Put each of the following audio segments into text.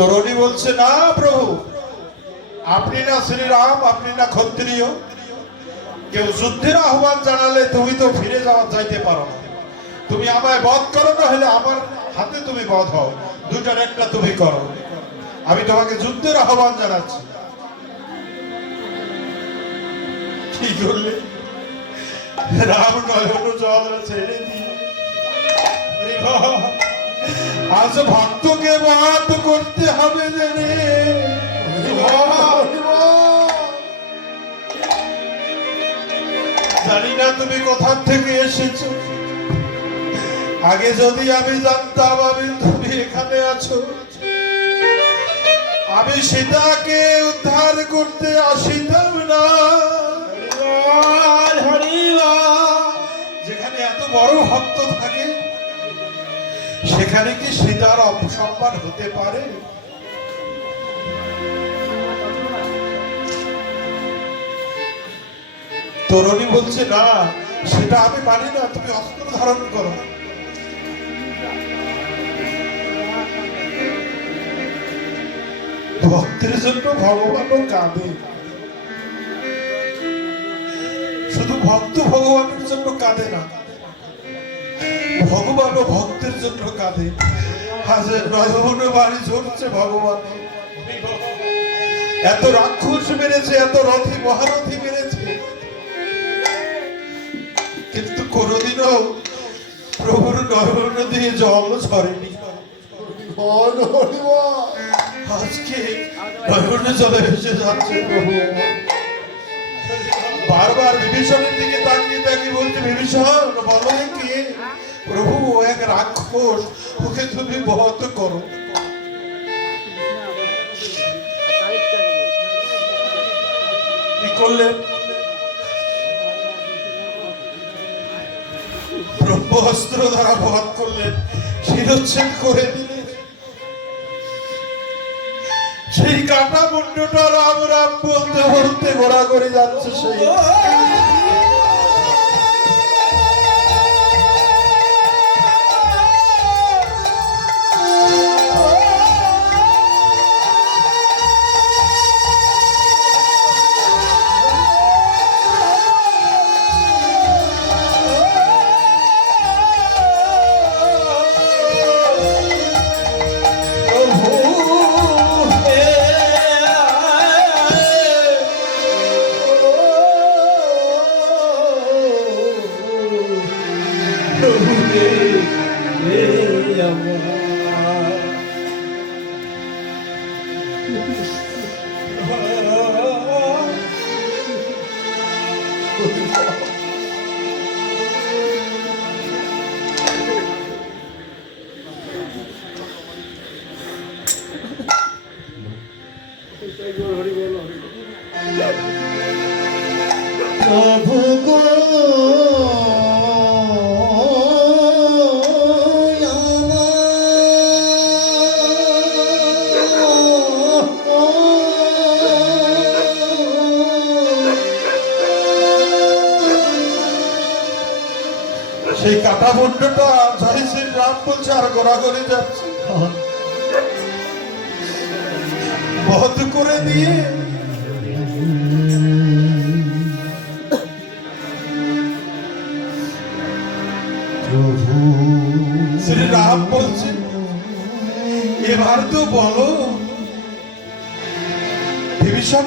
তরুণী বলছে, না প্রভু, আপনি না শ্রীরাম, আপনি না ক্ষত্রিয়। কেউ যুদ্ধের আহ্বান জানালে তুমি তো ফিরে যাওয়া যাইতে পারো না। তুমি আমায় বধ করো না হলে আমার হাতে তুমি বধ হও। দুটার একটা তুমি করো। আমি তোমাকে যুদ্ধের আহ্বান জানাচ্ছি। কি করলে? রাম নয়ন জল ছেড়ে দিয়ে। আজ ভক্তকে বাদ করতে হবে রে জানি না তুমি কোথা থেকে এসেছ। আগে যদি আমি জানতাম আমি তুমি এখানে আছো। আমি সীতাকে উদ্ধার করতে আসিতাম সেখানে কি সীতার অপসম্মান হতে পারে? তরুণী বলছে, না, সেটা আমি মানি না, তুমি অস্ত্র ধারণ করো। ভক্তের জন্য ভগবানও কাঁদে। শুধু ভক্ত ভগবানের জন্য কাঁদে না। ভগবানও ভক্তের জন্য কাঁদে। হাজার নয়নে বাড়ি ঝরছে ভগবান। এত রাক্ষস মেরেছে এত রথী মহারথী মেরেছে। কিন্তু কোনোদিনও প্রভুর নয়ন দিয়ে জল ঝরেনি। আজকে নয়নে জলে ভেসে যাচ্ছে প্রভু। বারবার বিভীষণের দিকে তাকিয়ে তাকিয়ে বলছে বিভীষণ বলো কি? প্রভু, ও এক রাক্ষস, ওকে তুমি বহত করো। কি করলেন ব্রহ্মাস্ত্র দ্বারা বধ করলেন শিরোচ্ছেদ করে দিলেন সেই কাটা মুন্ডটা রাম রাম বলতে বলতে ঘোরা করে যাচ্ছে সেই। প্রভু গো সেই কাটা মুন্ডটা জয় শ্রী রাম বলছে, আর করে যাচ্ছে। বধ করে দিয়ে এবার তো বলো।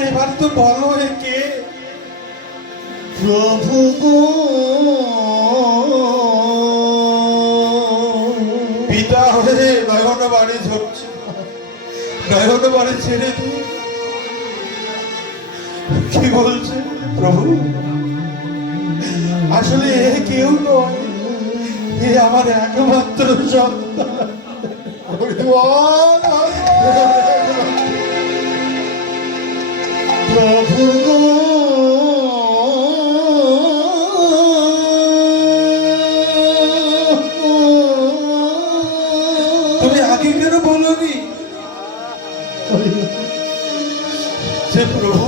এবার তো বলো এ প্রভু গো। বাড়ি ঝরছে। নয়ন বাড়ি ছেড়ে দিয়ে কি বলছে প্রভু? আসলে এ কেউ নয়, এ আমার একমাত্র সন্তান। প্রভু। প্রভু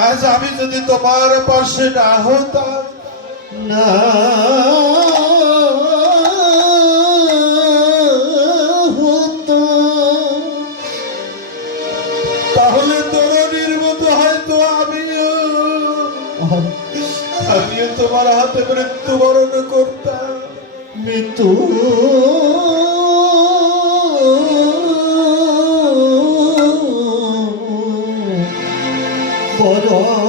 আজ আমি যদি তোমার পাশে না হতাম না। তাহলে হয়তো আমিও। আমিও তোমার হাতে মৃত্যুবরণ করতাম। মৃত্যু বড়